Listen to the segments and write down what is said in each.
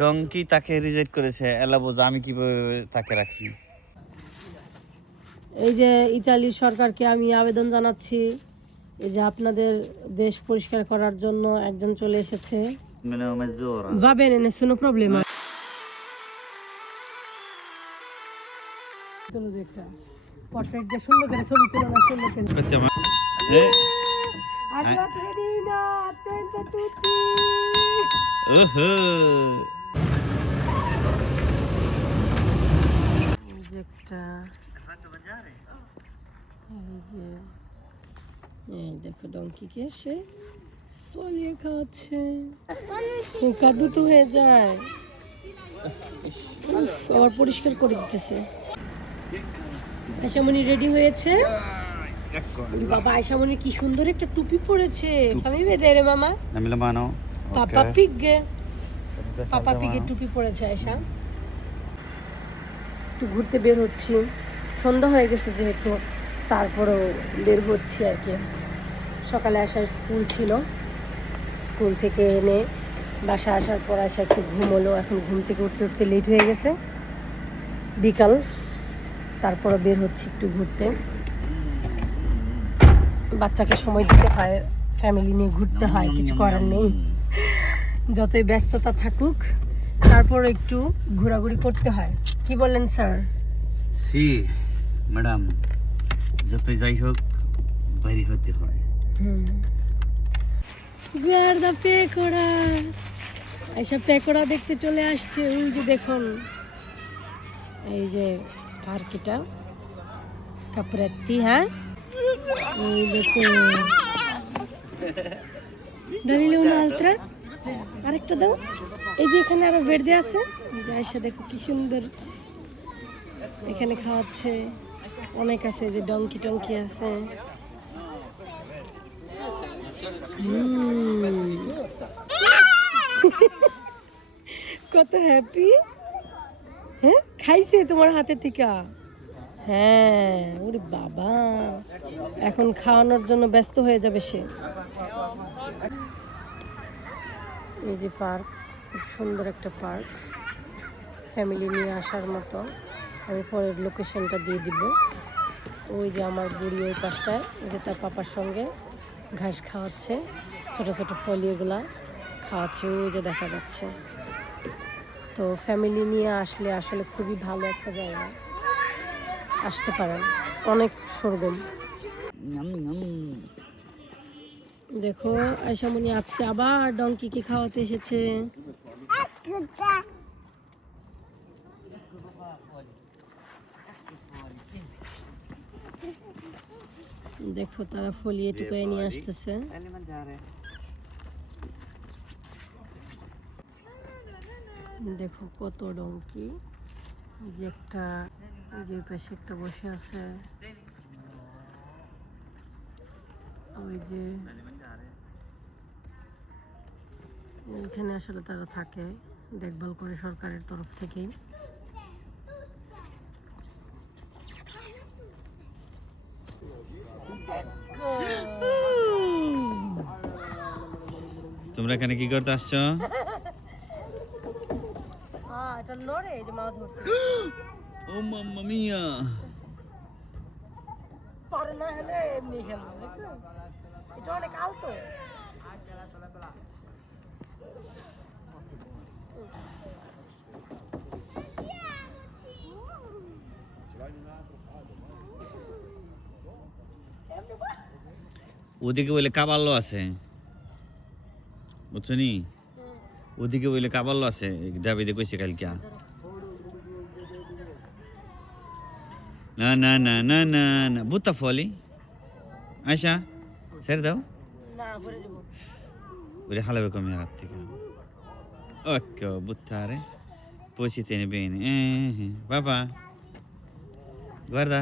Donkey তাকে reject করেছে, এলা বোঝা আমি কিভাবে তাকে রাখি। এই যে ইতালির সরকারকে আমি আবেদন জানাচ্ছি, এই যে আপনাদের দেশ পরিষ্কার করার জন্য একজন চলে এসেছে। Va bene, nessuno problema. চলো একটা পোর্ট্রেট দিয়ে সুন্দর করে ছবি তুলো না, সুন্দর করে। Arrivata Redina, attenta a tutti. একটা এই দেখো ডঙ্কিকে সে পলিয়ে খাওয়াচ্ছে, কাদুত হয়ে যায়, আবার পরিষ্কার করে দিতেছে। আয়শামণি রেডি হয়েছে। বাবা আয়শামণি কি সুন্দর একটা টুপি পরেছে। আমি বেদে মামা পাপা পিগে, পাপা পিগের টুপি পরেছে আয়শা। একটু ঘুরতে বের হচ্ছি, সন্ধ্যা হয়ে গেছে যেহেতু, তারপরেও বের হচ্ছি আর কি। সকালে আসার স্কুল ছিল, স্কুল থেকে এনে বাসা আসার পর আসা একটু ঘুমোলো, এখন ঘুম থেকে উঠতে উঠতে লেট হয়ে গেছে, বিকাল। তারপরে বের হচ্ছি একটু ঘুরতে। বাচ্চাকে সময় দিতে হয়, ফ্যামিলি নিয়ে ঘুরতে হয়, কিছু করার নেই। যতই ব্যস্ততা থাকুক তারপর একটু ঘোরাঘুরি করতে হয়। কি বলেন স্যার? সি ম্যাডাম, যতই যাই হোক বাইরে হতে হয়। গুয়ার্দা পেকোড়া, এইসব পেকোড়া দেখতে চলে আসছে। ওই যে দেখুন, এই যে পার্কিটা কাপড়েত্তি। হ্যাঁ এই দেখুন, দাঁড়িয়ে না আলট্রা আরেকটা দাও। এই যে এখানে আরো বেড দেওয়া আছে, আয়শা দেখো কি সুন্দর এখানে খাওয়াচ্ছে। অনেক আছে, যে ডঙ্কি টঙ্কি আছে। কত হ্যাপি। হ্যাঁ খাইছে তোমার হাতে টিকা। হ্যাঁ ওরে বাবা, এখন খাওয়ানোর জন্য ব্যস্ত হয়ে যাবে সে। এই যে পার্ক, খুব সুন্দর একটা পার্ক, ফ্যামিলি নিয়ে আসার মতো। আমি পরের লোকেশনটা দিয়ে দিব। ওই যে আমার বুড়ি ওই পাশটায়, ওই যে তার পাপার সঙ্গে ঘাস খাওয়াচ্ছে, ছোট ছোট ফলিওগুলা খাওয়াচ্ছে, ওই যে দেখা যাচ্ছে। তো ফ্যামিলি নিয়ে আসলে আসলে খুবই ভালো একটা জায়গা, আসতে পারেন, অনেক সরগম। দেখো আয়শামণি আজকে আবার ডঙ্কিকে খাওয়াতে এসেছে। দেখো তারা ফলিয়ে টুকায় নিয়ে আসতেছে। দেখো কত ডঙ্কি, যে একটা যে পাশে একটা বসে আছে, ওই যে এখানে আসলে তারা থাকে, দেখভাল করে সরকারের তরফ থেকেই। তোমরা এখানে কি করতে আসছো? এটা লড়ে, এই যে মা ধরছে। ও মাম্মা মিয়া, পারে না হলে এমনি খেলবে, এটা অনেক আলতো। ওদিকে বলে কাবাল্লো আছে, বুঝছো নি? ওদিকে বলে কাবাল্লো আছে, দাবিদে কইছে কালকে। না না না না না না, বুতা ফলি আয়শা ছেড়ে দাও, বলে হালাবে কমে হাত থেকে। ওকে বুতা রে পয়সা তেনে বেনে বাবা guarda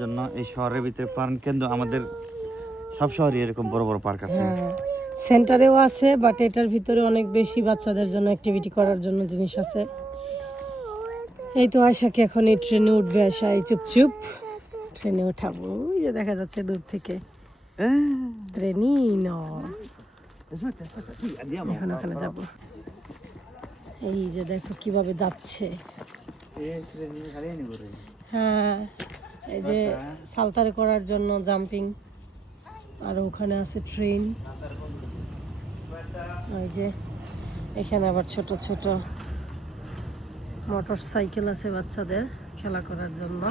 জন্য এই শহরের ভিতরে পার্ক, কিন্তু আমাদের সব শহরে এরকম বড় বড় পার্ক আছে। সেন্টারেও আছে, বাট এটার ভিতরে অনেক বেশি বাচ্চাদের জন্য অ্যাক্টিভিটি করার জন্য জিনিস আছে। এই তো আয়শাকে এখন এই ট্রেনে উঠবে, আয়শা এই চুপচুপ ট্রেনে উঠাবো, ওই যে দেখা যাচ্ছে দূর থেকে ট্রেনিনো। এখন ওখানে যাবো। এই যে দেখো কিভাবে যাচ্ছে। হ্যাঁ, এই যে সালতারে করার জন্য জাম্পিং, আর ওখানে আছে ট্রেন। ওই যে এখানে আবার ছোট ছোট মোটর সাইকেল আছে বাচ্চাদের খেলা করার জন্য।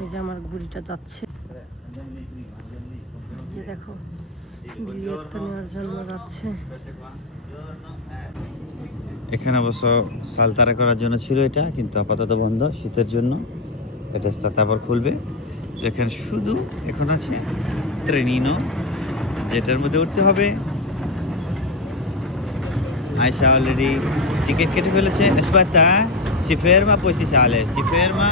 এই যে আমার বুড়িটা যাচ্ছে, যে দেখো বিলিয়ারটা নেওয়ার জন্য যাচ্ছে। এখানে অবশ্য সালতারা করার জন্য ছিল এটা, কিন্তু আপাতত বন্ধ শীতের জন্য। এটা আবার খুলবে। তো এখানে শুধু এখন আছে ট্রেনিনো, যেটার মধ্যে উঠতে হবে। আয়শা অলরেডি টিকিট কেটে ফেলেছে। Aspetta, si ferma poi si sale, si ferma.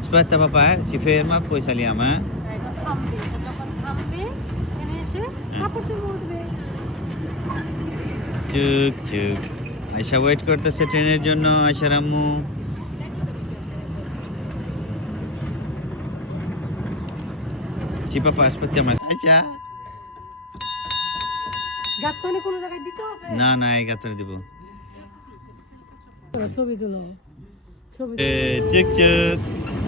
Aspetta papà, si ferma poi saliamo, চুক চুক। আয়শা ওয়েট করতেছে ট্রেনের জন্য। আয়শার আম্মু জি পাপা, aspettiamo আয়শা। গাতনে কোনো জায়গায় দিতে হবে না না, এই গাতরে দিব। ছবি তুলো, ছবি চুক চুক।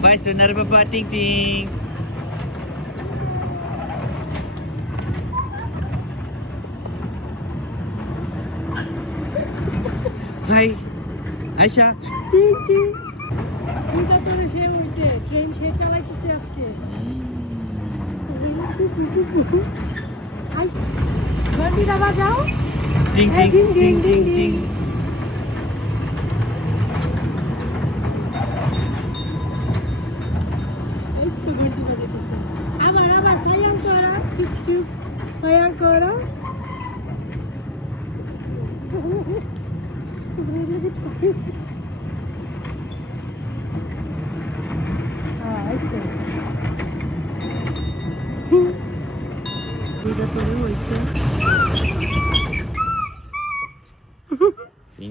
বাই সোনার বাবা, টিং টিং। হাই আয়শা। টিং টিং। দুইটা তো সে উঠছে, ট্রেন সে চালাইতেছে আজকে। ঘন্টিটা বাজাও। টিং টিং টিং টিং টিং। এই তো ঘন্টি বাজাইতেছে। আবার আবার ফায়াং করো, চুপ চুপ ফায়াং করো।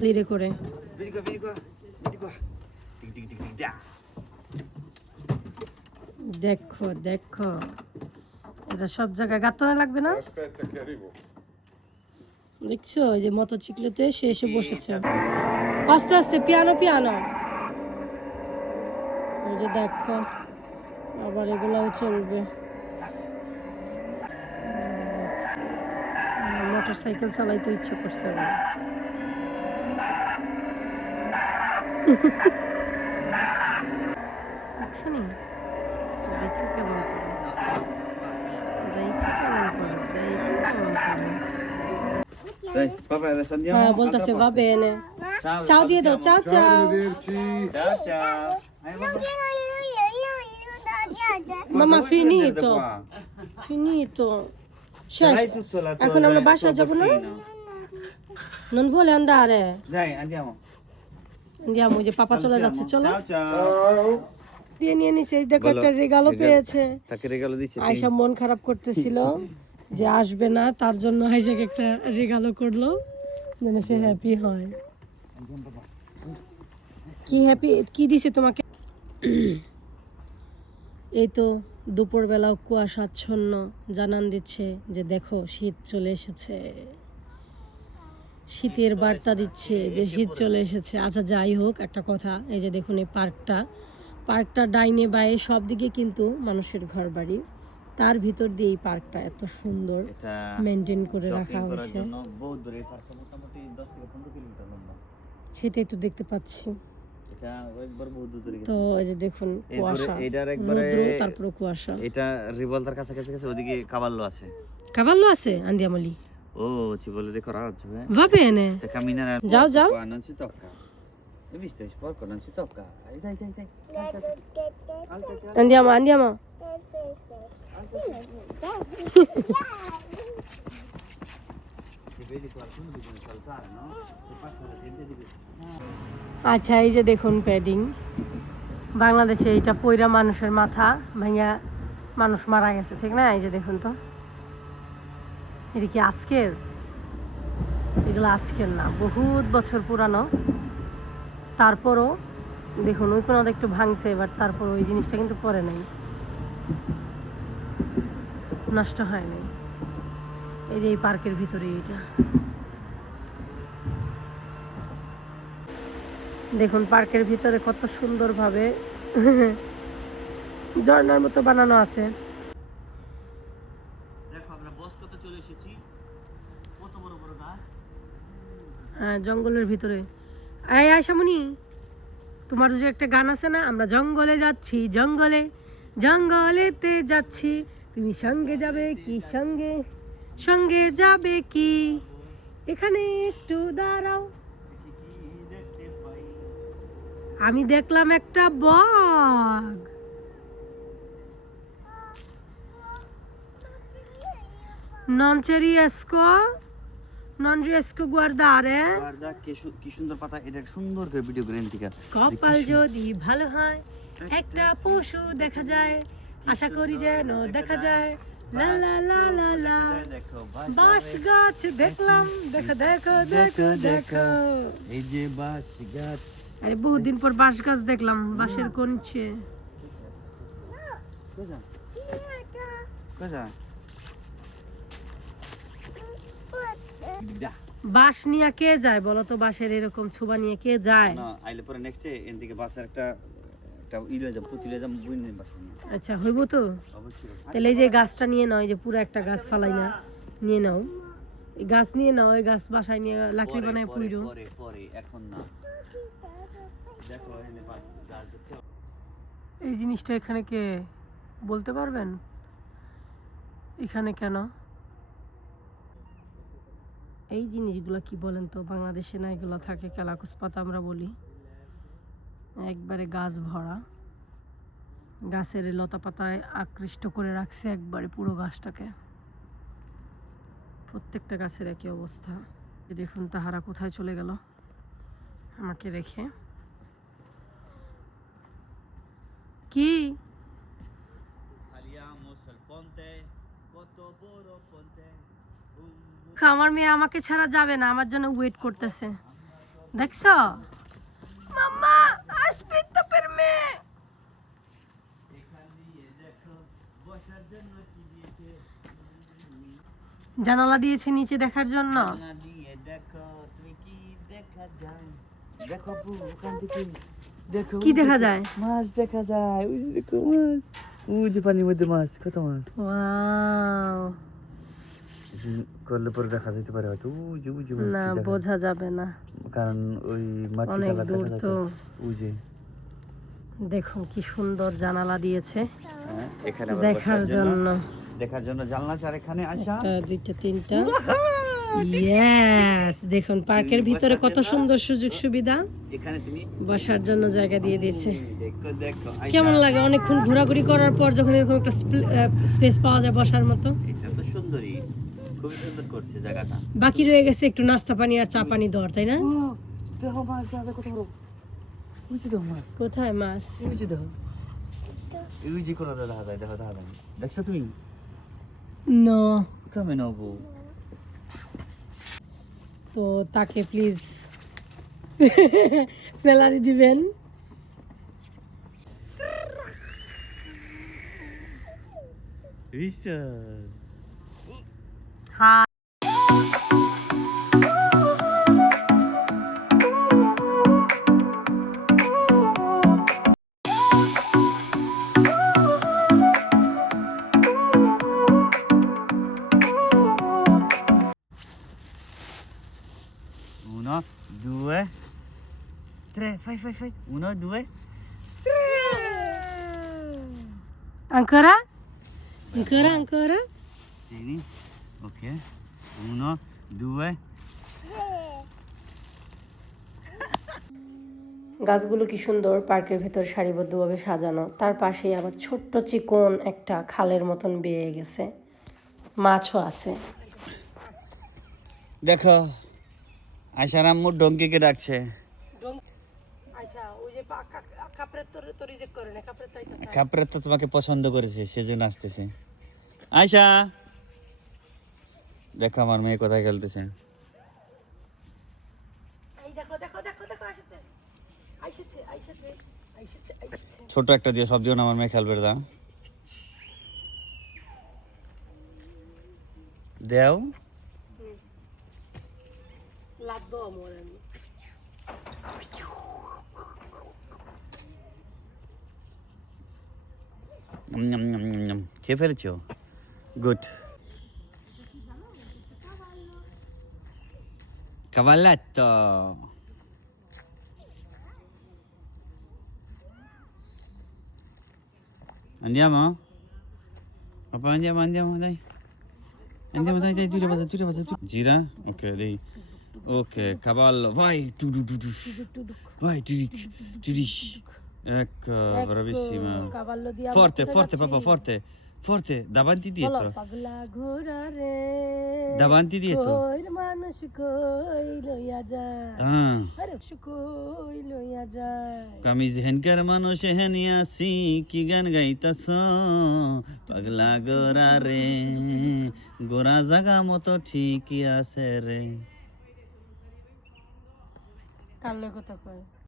লিরে করে Vieni qua, vieni qua, vieni qua. Tic tic tic tic da. দেখো দেখো, এটা সব জায়গায় গাতনে লাগবে না? Aspetta che arrivo. দেখছো এই যে মোটরসাইকেলতে সে এসে বসেছে। আস্তে আস্তে, পিয়ানো পিয়ানো। এই যে দেখো আবার এগুলাও চলবে। মোটরসাইকেল চালাইতে ইচ্ছে করছে আমার। দেখছো নি? দেখো কেমন করে, দেখো কেমন করে, দেখো কেমন করে। Dai, papà, adesso andiamo. হ্যাঁ বলতেছে Altra va parte. bene। Ciao. Ciao দিয়ে দাও, ciao Ciao, ciao. arrivederci. Ciao ciao. Papà. Mamma Cosa vuoi prendere da finito, qua? finito. Ce l'hai tutto la tua. Ecco, non lo il tuo bacia già con noi? borsino? Non vuole andare? Dai, andiamo. Andiamo, যে পাপা চলে যাচ্ছে, চলো। Ciao ciao. Ciao. দিয়ে নিয়ে নিছে, এই দেখো বলো, একটা রেগালো regalo। পেয়েছে। তাকে রেগালো দিচ্ছে। আয়শা মন খারাপ করতেছিল যে আসবে না, তার জন্য আয়শাকে একটা রেগালো করলো যেন সে হ্যাপি হয়। কি হ্যাপি, কি দিছে তোমাকে? এই তো দুপুরবেলাও কুয়াশাচ্ছন্ন জানান দিচ্ছে যে দেখো শীত চলে এসেছে, শীতের বার্তা দিচ্ছে যে শীত চলে এসেছে। আচ্ছা যাই হোক, একটা কথা, এই যে দেখুন এই পার্কটা ডাইনে বায়ে সব দিকে কিন্তু মানুষের ঘর বাড়ি, তার ভিতর দিয়ে এই পার্কটা এত সুন্দর এটা মেনটেন করে রাখা shopping করার হয়েছে। জন্য বহুত দূরে, পার্কটা মোটামুটি 10 থেকে 15 কিলোমিটার লম্বা। সেটাই তো দেখতে পাচ্ছি। এটা একবার বহুত দূরে তো গেছে। এই যে দেখুন এরপরে কুয়াশা, এটার একবারে রৌদ্র, তারপরে কুয়াশা। এটা রিভলভার কাছাকাছি গেছে, ওদিকে কাবাল্লো আছে। Cavallo আছে Andiamoli. Oh, ci vuole del coraggio, eh. Va bene. Se camminare al Ciao, porto ciao. qua non si tocca. Hai visto? È sporco, non si tocca. Dai, dai, dai. Alzati. Andiamo, andiamo. Se vedi qualcuno bisogna salutare, no? Se passa la gente devi... আচ্ছা এই যে দেখুন padding, বাংলাদেশে এটা পয়রা মানুষের মাথা ভাঙা মানুষ মারা গেছে, ঠিক না? এই যে দেখুন তো, এটা কি আজকের? এই যে এগুলো আজকের না, বহুত বছর পুরানো। তারপরও দেখুন ওই কোনো একটু ভাঙছে, এবার তারপর ওই জিনিসটা কিন্তু পরে নাই, নষ্ট হয় নাই। এই যে এই পার্কের ভিতরে এটা দেখুন, পার্কের ভিতরে কত সুন্দরভাবে ঝর্ণার মতো বানানো আছে। দেখো আমরা বস্তাতে চলে এসেছি, কত বড় বড় গাছ। হ্যাঁ, জঙ্গলের ভিতরে। এই আয়শামণি, তোমার যে একটা গান আছে না, আমরা জঙ্গলে যাচ্ছি, জঙ্গলে জঙ্গলেতে যাচ্ছি, তুমি সঙ্গে যাবে কি, সঙ্গে সঙ্গে যাবে কি, এখানে একটু দাঁড়াও। আমি দেখলাম একটা বাঘ। Non ci riesco, non riesco a guardare. Guarda কি সুন্দর পাতা, এটা সুন্দর করে ভিডিও করে এনতিকা। কপাল যদি ভালো হয় একটা পশু দেখা যায়, আশা করি যেন দেখা যায়। লা লা লা লা লা, বাঁশ গাছ দেখলাম, দেখো দেখো দেখো দেখো, এই যে বাঁশ গাছ। আরে বহুদিন পর বাঁশ গাছ দেখলাম, বাঁশের কোনছে। বাঁশ নিয়ে কে যায় বলো তো, বাঁশের এরকম ছুবা নিয়ে কে যায়? না আইলে পরে নেক্সটে এনদিকে বাসের একটা ইলে যাব, পুতিলে যাব, বুইন নেই বাস। আচ্ছা হইব তো, তাহলে এই যে গাছটা নিয়ে নাও, এই যে পুরো একটা গাছ ফালাই না, নিয়ে নাও এই গাছ, নিয়ে নাও এই গাছ, বাসায় নিয়ে লাকড়ি বানায় পুরো। পরে পরে এখন না, দেখো এখানে বাস গাছ দেখছো। এই জিনিসটা এখানে কে বলতে পারবেন, এখানে কেন এই জিনিসগুলো কি বলেন তো? বাংলাদেশে না এগুলো থাকে, কালাকুস পাতা আমরা বলি। একবারে গাছ ভরা, গাছের লতা পাতায় আকৃষ্ট করে রাখছে একবারে পুরো গাছটাকে। প্রত্যেকটা গাছের একই অবস্থা। দেখুন তাহারা কোথায় চলে গেল আমাকে রেখে। কি আমার মেয়ে আমাকে ছাড়া যাবে না, আমার জন্য ওয়েট করতেছে, দেখছো? মাম্মা আসবে তো পর মে। জানালা দিয়েছে নিচে দেখার জন্য। কি দেখা যায়? মাছ দেখা যায়, ওই যে দেখো মাছ, ওই যে পানির মধ্যে মাছ, কত মাছ। ওয়াও, করলে পরে দেখা যেতে পারে হয়তো, ওই যে না বোঝা যাবে না, কারণ ওই মাটি অনেক দূর তো। ওই যে দেখুন কি সুন্দর জানালা দিয়েছে এখানে দেখার জন্য জানলা চার, এখানে আসা একটা দুইটা তিনটা। ইয়েস, দেখুন পার্কের ভিতরে কত সুন্দর সুযোগ সুবিধা, এখানে তুমি বসার জন্য জায়গা দিয়ে দিয়েছে। দেখো দেখো কেমন লাগে অনেকক্ষণ ঘোরাঘুরি করার পর যখন এরকম একটা স্পেস পাওয়া যায় বসার মতো? এটা তো সুন্দরই, খুব সুন্দর করছে জায়গাটা। বাকি রয়ে গেছে একটু নাস্তা পানি আর চা পানি দেওয়ার, তাই না? দেখো মাছ, দেখো কত বড়, ওই যে দেখো মাছ, কোথায় মাছ? ওই যে দেখো, ওই যে কোন দেখা যায়, দেখো দেখা যায়, দেখছো তুমি? নো, কামে নবো তো তাকে প্লিজ স্যালারি দিবেন। বুঝছো? হ্যাঁ, Uno, due, tre, fai. 1, 2, ancora? Ancora? tieni, ok, 1, 2. গাছগুলো কি সুন্দর পার্কের ভেতর সারিবদ্ধভাবে সাজানো, তার পাশেই আবার ছোট্ট চিকন একটা খালের মতন বেয়ে গেছে, মাছও আছে। দেখো আয়শার আম্মু ডঙ্কিকে ডাকছে। কাপড়ে তো তোমাকে পছন্দ করেছে, সেজন্য আসতেছে। আয়শা দেখো আমার মেয়ে কোথায় খেলতেছে। আইসেছে আইসেছে ছোট একটা দিয়ে সব দিও না, আমার মেয়ে খেলবে দা দেও। লাভ দাও মোর আমি খেয়ে ফেলেছো? Good. Cavalletto. Andiamo? Papà, andiamo, dai. Andiamo, dai, gira, gira? Ok, dai. Ok, cavallo, vai. Vai, Ecco, bravissima. cavallo di Forte, papà, forte. Davanti, dietro. পাগলা ঘোড়া রে Davanti, dietro. কইর মানুষ কই লইয়া যায় Ah. আরে কই লইয়া যায় কামিজ হেনকার মানুষ হেনি আসি কি গান গাইতাছ পাগলা গোরা রে গোরা জাগা মতো ঠিকই আছে রে। কার কথা কয়